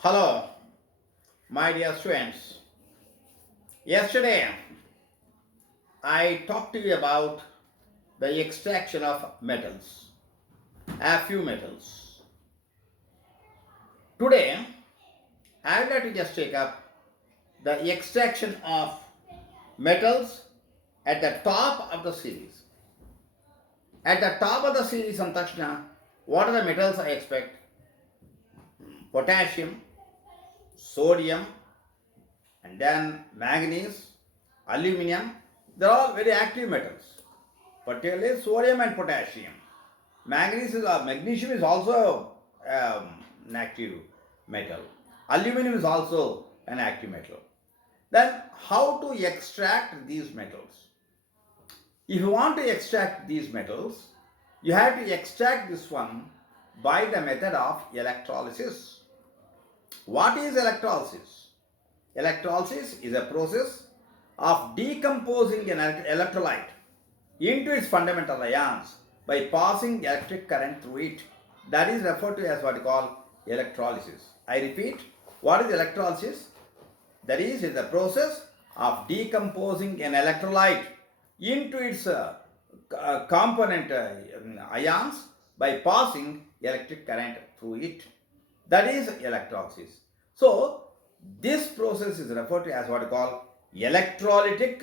Hello, my dear students. Yesterday, I talked to you about the extraction of metals, a few metals. Today, I would like to just take up the extraction of metals at the top of the series. At the top of the series, Antashna, what are the metals I expect? Potassium, sodium, and then manganese, aluminum. They're all very active metals, particularly sodium and potassium. Magnesium is also an active metal. Aluminum is also an active metal. Then how to extract these metals? If you want to extract these metals, you have to extract this one by the method of electrolysis. What is electrolysis? Electrolysis is a process of decomposing an electrolyte into its fundamental ions by passing electric current through it. That is referred to as what we call electrolysis. I repeat, what is electrolysis? That is the process of decomposing an electrolyte into its component ions by passing electric current through it. That is electrolysis. So, this process is referred to as what we call electrolytic,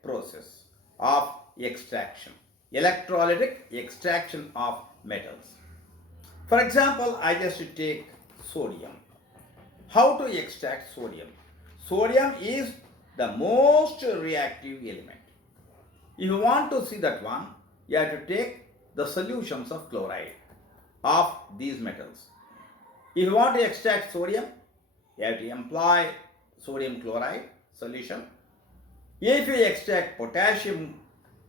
process of extraction. Electrolytic extraction of metals. For example, I just take sodium. How to extract sodium? Sodium is the most reactive element. If you want to see that one, you have to take the solutions of chloride of these metals. If you want to extract sodium, you have to employ sodium chloride solution. If you extract potassium,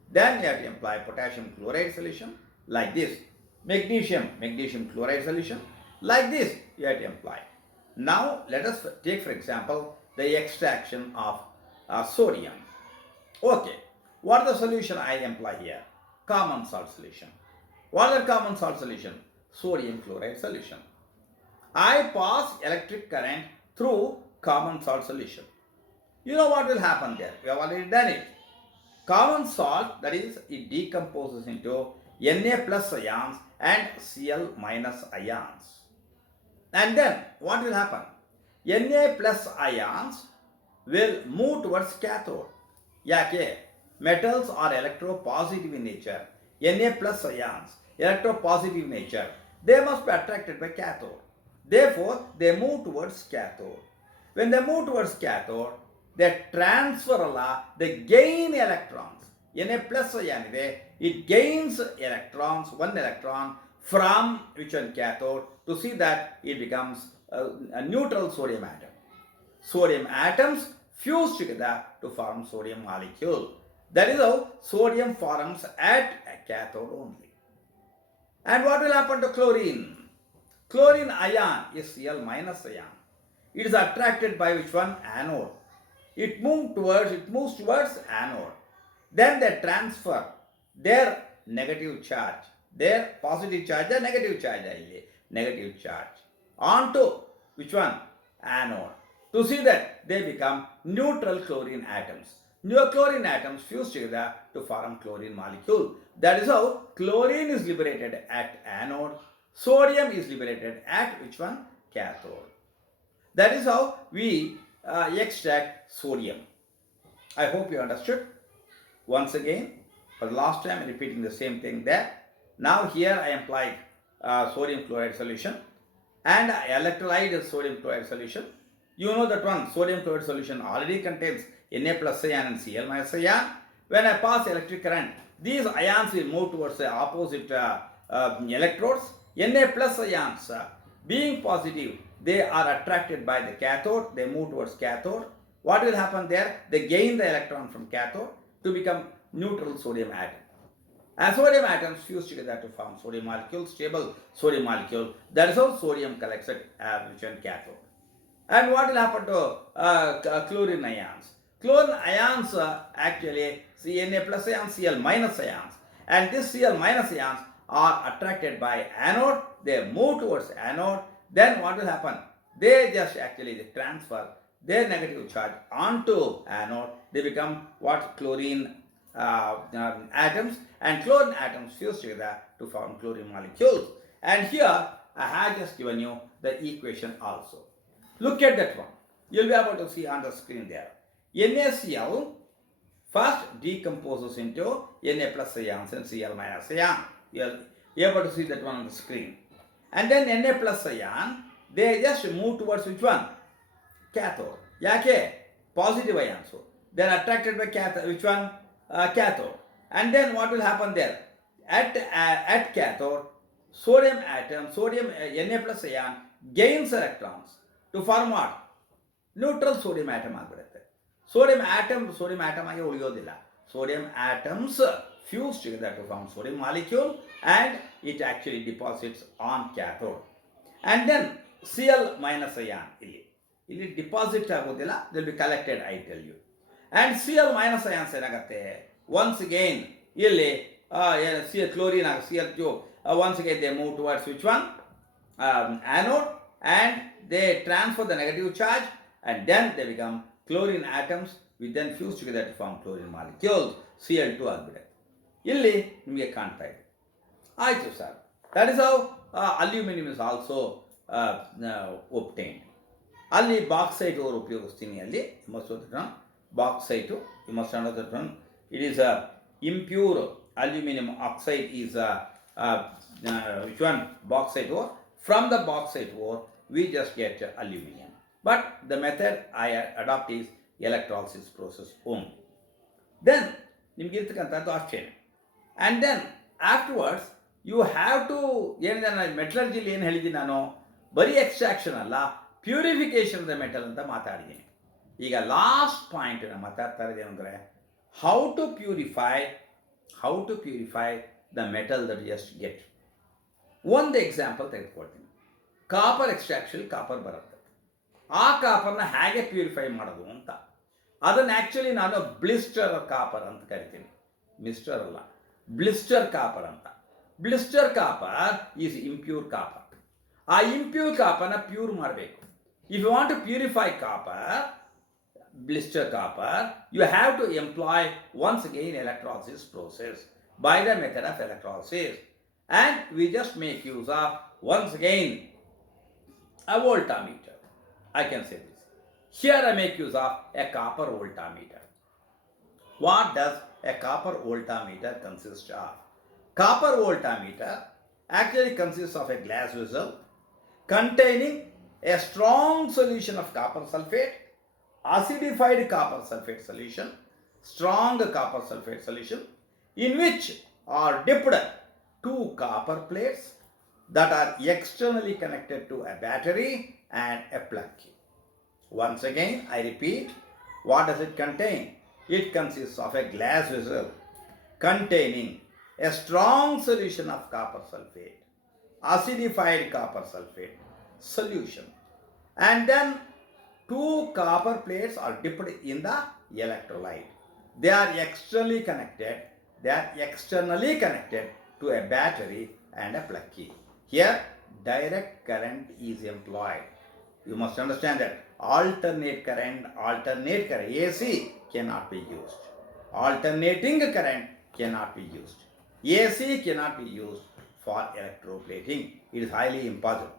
then you have to employ potassium chloride solution like this. Magnesium chloride solution like this you have to employ. Now let us take, for example, the extraction of sodium. Okay, what is the solution I employ here? Common salt solution. What is the common salt solution? Sodium chloride solution. I pass electric current through common salt solution. You know what will happen there? We have already done it. Common salt, that is, it decomposes into Na plus ions and Cl minus ions. And then what will happen? Na plus ions will move towards cathode. Yake, metals are electropositive in nature. Na plus ions, electropositive nature, they must be attracted by cathode. Therefore, they move towards cathode. When they move towards cathode, they transfer they gain electrons. Na plus ion, it gains electrons, one electron from which one cathode, to see that it becomes a neutral sodium atom. Sodium atoms fuse together to form sodium molecule. That is how sodium forms at a cathode only. And what will happen to chlorine? Chlorine ion is Cl minus ion. It is attracted by which one? Anode. It moves towards anode. Then they transfer their negative charge, their positive charge, their negative charge onto which one? Anode. To see that they become neutral chlorine atoms. New chlorine atoms fuse together to form chlorine molecule. That is how chlorine is liberated at anode. Sodium is liberated at which one? Cathode. That is how we extract sodium. I hope you understood. Once again, for the last time, I am repeating the same thing there. Now here I applied sodium chloride solution and electrolyte sodium chloride solution. You know that one sodium chloride solution already contains Na plus ion and Cl minus ion. When I pass electric current, these ions will move towards the opposite electrodes. Na plus ions, being positive, they are attracted by the cathode, they move towards cathode. What will happen there? They gain the electron from cathode to become neutral sodium atom. As sodium atoms fuse together to form sodium molecule, stable sodium molecule, that is how sodium collects at which one? Cathode. And what will happen to chlorine ions? Chlorine ions actually Na plus ion, Cl minus ions. And this Cl minus ions are attracted by anode, they move towards anode, then what will happen? They just actually transfer their negative charge onto anode. They become what? Chlorine atoms, and chlorine atoms fuse together to form chlorine molecules. And here I have just given you the equation also. Look at that one. You'll be able to see on the screen there. NaCl first decomposes into Na plus ions and Cl minus ion. You're able to see that one on the screen. And then Na plus ion, they just move towards which one? Cathode. Yake? Positive ions. So they are attracted by cathode. Which one? Cathode. And then what will happen there? At cathode, sodium atom, Na plus ion gains electrons to form what? Neutral sodium atom ಆಗಿಬಿಡುತ್ತೆ. Sodium atom ಆಗಿ ಉಳಿಯೋದಿಲ್ಲ. Sodium atoms fuse together to form sodium molecule, and it actually deposits on cathode. And then Cl minus ion ಇಲ್ಲಿ deposit ಆಗೋದಿಲ್ಲ, will be collected, I tell you. And Cl minus ions ಏನಾಗುತ್ತೆ? Once again ಇಲ್ಲಿ chlorine Cl2, once again they move towards which one? Anode, and they transfer the negative charge, and then they become chlorine atoms which then fuse together to form chlorine molecules. Cl2 ಆಗಿಬಿಡುತ್ತೆ. ಇಲ್ಲಿ ನಿಮಗೆ ಕಾಣ್ತಾ ಇದೆ. ಆಯಿತು sir. That is how aluminum is also obtained. ಅಲ್ಲಿ bauxite ಅವರು ಉಪಯೋಗಿಸ್ತೀನಿ. ಅಲ್ಲಿ bauxite, you must understand, it is a impure aluminum oxide is which one? Bauxite ore. From the bauxite ore we just get aluminum. But the method I adopt is electrolysis process only. Then ನಿಮ್ಗೆ ಇರ್ತಕ್ಕಂಥದ್ದು ಅಷ್ಟೇ. And then afterwards you have to, ಏನಿದೆ ನಾನು ಮೆಟಲರ್ಜಿಲಿ ಏನು ಹೇಳಿದ್ದೀನಿ, ನಾನು ಬರೀ extraction ಅಲ್ಲ, ಪ್ಯೂರಿಫಿಕೇಶನ್ ದ ಮೆಟಲ್ ಅಂತ ಮಾತಾಡಿದ್ದೀನಿ. ಈಗ ಲಾಸ್ಟ್ ಪಾಯಿಂಟ್ ನಾನು ಮಾತಾಡ್ತಾ ಇದ್ದೀನಿ ಅಂದರೆ how to purify the metal that you just get. ಒಂದು ಎಕ್ಸಾಂಪಲ್ ತೆಗೆದುಕೊಳ್ತೀನಿ. ಕಾಪರ್ ಎಕ್ಸ್ಟ್ರಾಕ್ಷನ್ ಕಾಪರ್ ಬರುತ್ತೆ. ಆ ಕಾಪರ್ನ ಹೇಗೆ ಪ್ಯೂರಿಫೈ ಮಾಡೋದು ಅಂತ, ಅದನ್ನು ಆ್ಯಕ್ಚುಲಿ ನಾನು ಬ್ಲಿಸ್ಟರ್ ಕಾಪರ್ ಅಂತ ಕರಿತೀನಿ. ಮಿಸ್ಟರ್ ಅಲ್ಲ, ಬ್ಲಿಸ್ಟರ್ ಕಾಪರ್ ಅಂತ. Blister copper is impure copper. ಆ ಇಂಪ್ಯೂರ್ ಕಾಪರ್ನ ಪ್ಯೂರ್ ಮಾಡಬೇಕು. If you want to purify copper, blister copper, you have to employ once again electrolysis process by the method of electrolysis, and we just make use of once again a voltammeter. I can say this. Here I make use of a copper voltammeter. What does a copper voltammeter consist of? Copper voltammeter actually consists of a glass vessel containing a strong solution of copper sulfate, acidified copper sulfate solution, strong copper sulfate solution, in which are dipped two copper plates that are externally connected to a battery and a plug key. Once again, I repeat, what does it contain? It consists of a glass vessel containing a strong solution of copper sulfate, acidified copper sulfate solution, and then two copper plates are dipped in the electrolyte. They are externally connected to a battery and a plug key. Here direct current is employed. You must understand that alternate current AC cannot be used. Alternating current cannot be used. AC cannot be used for electroplating. It is highly impossible.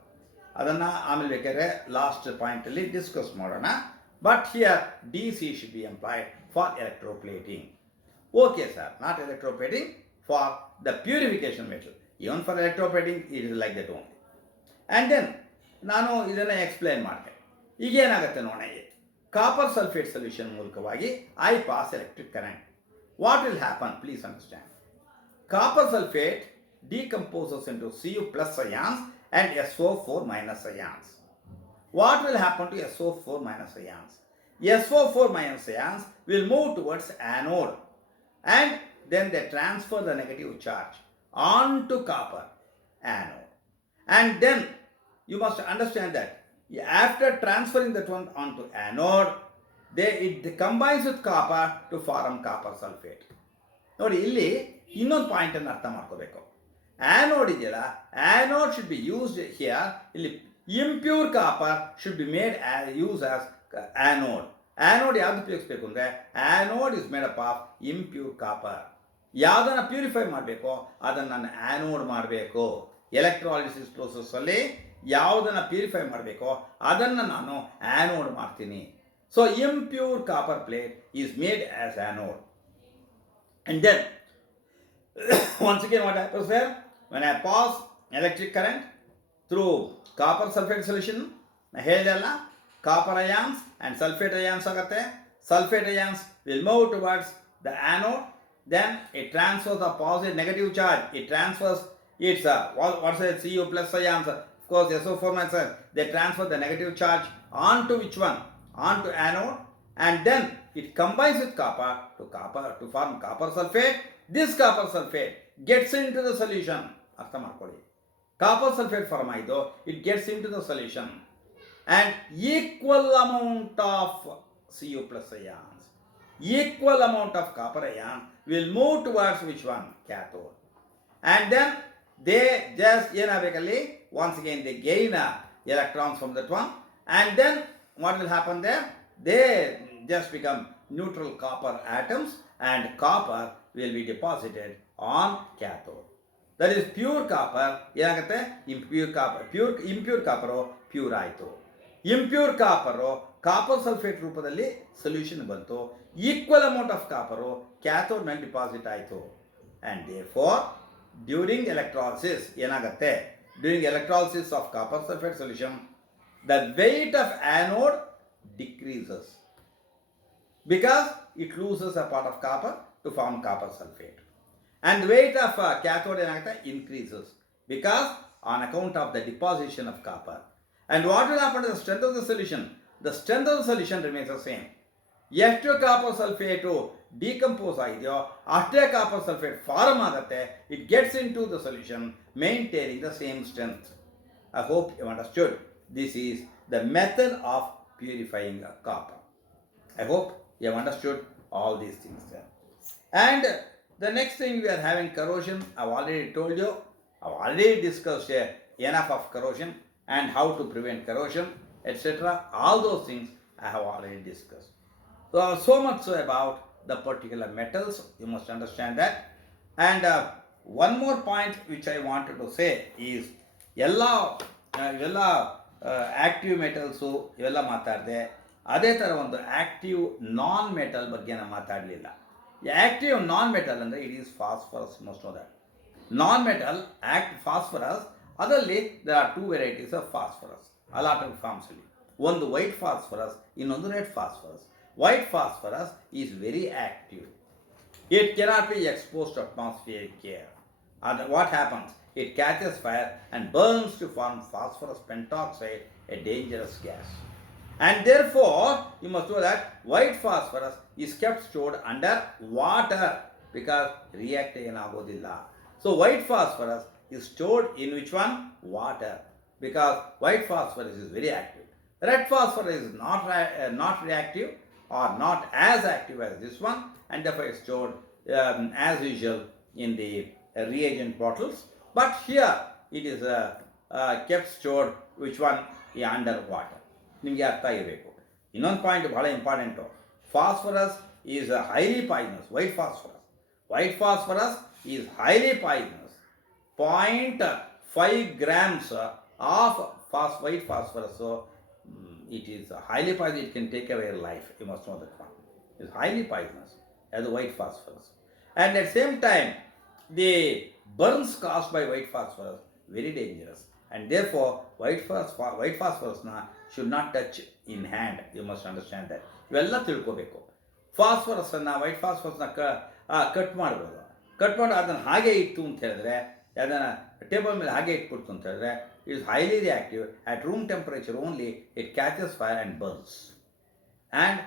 ಅದನ್ನು ಆಮೇಲೆ ಬೇಕಾದ್ರೆ last ಪಾಯಿಂಟಲ್ಲಿ discuss ಮಾಡೋಣ. But here DC should be employed for electroplating. Okay sir, not electroplating, for the purification metal. Even for electroplating it is like that only. And then ನಾನು ಇದನ್ನು explain ಮಾಡ್ತೇನೆ. ಈಗ ಏನಾಗುತ್ತೆ ನೋಡೋಣ. ಕಾಪರ್ ಸಲ್ಫೇಟ್ ಸೊಲ್ಯೂಷನ್ ಮೂಲಕವಾಗಿ I pass electric current. What will happen? Please understand. Copper sulfate decomposes into Cu plus ions and SO4 minus ions. What will happen to SO4 minus ions? SO4 minus ions will move towards anode, and then they transfer the negative charge onto copper anode. And then you must understand that after transferring that one onto anode, it combines with copper to form copper sulfate. ನೋಡಿ, ಇಲ್ಲಿ ಇನ್ನೊಂದು ಪಾಯಿಂಟನ್ನು ಅರ್ಥ ಮಾಡ್ಕೋಬೇಕು. Anode ಇದೆಯಲ್ಲ, anode should be used here. ಇಲ್ಲಿ Impure copper should be made as used as anode. Anode ಯಾವ್ದು ಉಪಯೋಗಿಸ್ಬೇಕು ಅಂದರೆ anode is made up of impure copper. ಯಾವುದನ್ನು ಪ್ಯೂರಿಫೈ ಮಾಡಬೇಕು ಅದನ್ನು ನಾನು ಆ್ಯನೋಡ್ ಮಾಡಬೇಕು. ಎಲೆಕ್ಟ್ರಾಲಿಸಿಸ್ ಪ್ರೋಸೆಸ್ಸಲ್ಲಿ ಯಾವುದನ್ನು ಪ್ಯೂರಿಫೈ ಮಾಡಬೇಕೋ ಅದನ್ನು ನಾನು ಆ್ಯನೋಡ್ ಮಾಡ್ತೀನಿ. So impure copper plate is made as anode. And then, once again, what happens there? When I pass electric current through copper sulfate solution, I ಹೇಳಿದೆಲ್ಲ copper ions and sulfate ions ಆಗುತ್ತೆ. Sulfate ions will move towards the anode. Then it transfers the positive negative charge. It transfers its what's it, Cu plus ions. Of course, SO4 minus, they transfer the negative charge onto which one? Onto anode. And then it combines with copper to form copper sulfate. This copper sulfate gets into the solution. ಅರ್ಥ ಮಾಡ್ಕೊಳ್ಳಿ. Copper sulfate form ಆಯಿತು, it gets into the solution. And equal amount of Cu plus ions, equal amount of copper ion will move towards which one? Cathode. And then they just, ಏನಾಗಬೇಕಲ್ಲಿ, once again they gain electrons from that one. And then what will happen there? They just become neutral copper atoms and copper will be deposited on cathode. That is pure copper. ಏನಾಗುತ್ತೆ? impure copper pure ಆಯಿತು. impure copper copper sulphate ರೂಪದಲ್ಲಿ solution ಬಂತು. Equal amount of copper cathode ಮೇಲೆ deposit ಆಯಿತು. And therefore during electrolysis ಏನಾಗುತ್ತೆ? During electrolysis of copper sulphate solution the weight of anode decreases because it loses a part of copper to form copper sulfate, and the weight of cathode increases because on account of the deposition of copper. And what will happen to the strength of the solution? The strength of the solution remains the same. ಎಷ್ಟು copper sulphate decompose ಆಗಿದೆಯೋ ಅಷ್ಟೇ copper sulphate form ಆಗುತ್ತೆ. It gets into the solution maintaining the same strength. I hope you understood. This is the method of purifying copper. I hope you have understood all these things there. And the next thing we are having corrosion. I've already told you, I've already discussed enough of corrosion and how to prevent corrosion, etc. All those things I have already discussed. So much so about the particular metals, you must understand that. And one more point which I wanted to say is ಎಲ್ಲ active metals ಇವೆಲ್ಲ ಮಾತಾಡಿದೆ. ಅದೇ ಥರ ಒಂದು active non metal ಬಗ್ಗೆ ನಾನು ಮಾತಾಡಲಿಲ್ಲ. Active non metal ಅಂದರೆ it is phosphorus. Most of that non metal phosphorus, ಅದರಲ್ಲಿ there are two varieties of phosphorus ಅಲಾಟಲ್ ಫಾರ್ಮ್ಸಲ್ಲಿ. ಒಂದು ವೈಟ್ ಫಾಸ್ಫರಸ್, ಇನ್ನೊಂದು red phosphorus. White phosphorus is very active. It cannot be exposed to atmospheric air. What happens? It catches fire and burns to form phosphorus pentoxide, a dangerous gas. And therefore, you must know that white phosphorus is kept stored under water because react enagodilla. So white phosphorus is stored in which one? Water, because white phosphorus is very active. Red phosphorus is not reactive or not as active as this one, and therefore is stored as usual in the reagent bottles. But here it is kept stored which one? Under water. ನಿಮಗೆ ಅರ್ಥ ಇರಬೇಕು. ಇನ್ನೊಂದು point ಬಹಳ important. Phosphorus is highly poisonous. White phosphorus is highly poisonous. 0.5 grams of white phosphorus, it is highly poisonous. It can take away your life. You must know that one. It is highly poisonous as white phosphorus. And at the same time, the burns caused by white phosphorus very dangerous, and therefore white phosphorus should not touch in hand. You must understand that. ಇವೆಲ್ಲ ತಿಳ್ಕೋಬೇಕು. ಫಾಸ್ಫರಸನ್ನು white ಫಾಸ್ಫರಸ್ನ cut ಮಾಡ್ಬೋದು. Cut ಮಾಡಿ ಅದನ್ನು ಹಾಗೆ ಇಟ್ಟು ಅಂತ ಹೇಳಿದ್ರೆ, ಅದನ್ನು ಟೇಬಲ್ ಮೇಲೆ ಹಾಗೆ ಇಟ್ಬಿಡ್ತು ಅಂತ ಹೇಳಿದ್ರೆ, it is highly reactive. At room temperature only it catches fire and burns. And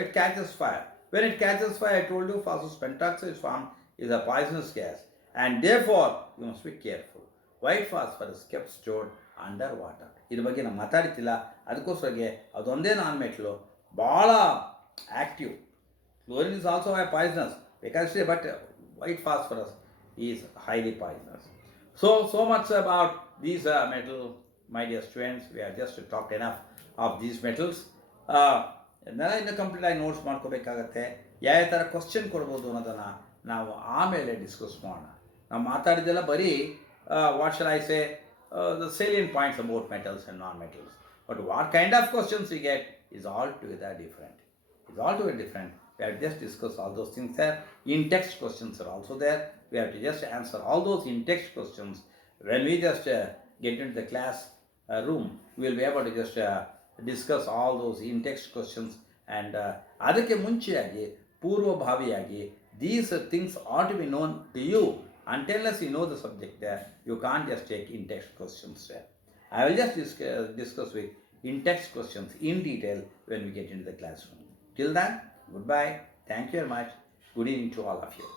it catches fire. When it catches fire, I told you phosphorus pentoxide is formed, is a poisonous gas, and therefore you must be careful. White phosphorus kept stored under water. ಇದ್ರ ಬಗ್ಗೆ ನಾನು ಮಾತಾಡ್ತಿಲ್ಲ, ಅದಕ್ಕೋಸ್ಕರಗೆ ಅದೊಂದೇ ನಾನ್ ಮೆಟ್ಲು ಭಾಳ active. Chlorine is also a poisonous, because but white phosphorus is highly poisonous. So much about these metal my dear students, we have just talked enough of these metals. ನೆಲ ಇನ್ನು ಕಂಪ್ಲೀಟಾಗಿ ನೋಟ್ಸ್ ಮಾಡ್ಕೋಬೇಕಾಗತ್ತೆ. ಯಾವ ಥರ ಕ್ವಶನ್ ಕೊಡ್ಬೋದು ಅನ್ನೋದನ್ನು ನಾವು ಆಮೇಲೆ ಡಿಸ್ಕಸ್ ಮಾಡೋಣ. ನಾವು ಮಾತಾಡಿದ್ದೆಲ್ಲ ಬರೀ what shall I say the salient points about metals and non-metals. But what kind of questions we get is altogether different. It's altogether different. We have just discussed all those things there. In-text questions are also there. We have to just answer all those in-text questions. When we just get into the class room, we will be able to just discuss all those in-text questions. And ಅದಕ್ಕೆ ಮುಂಚೆಯಾಗಿ ಪೂರ್ವಭಾವಿಯಾಗಿ these things ought to be known to you. Unless you know the subject there, you can't just take in-text questions there. I will just discuss with in-text questions in detail when we get into the classroom. Till then, goodbye. Thank you very much. Good evening to all of you.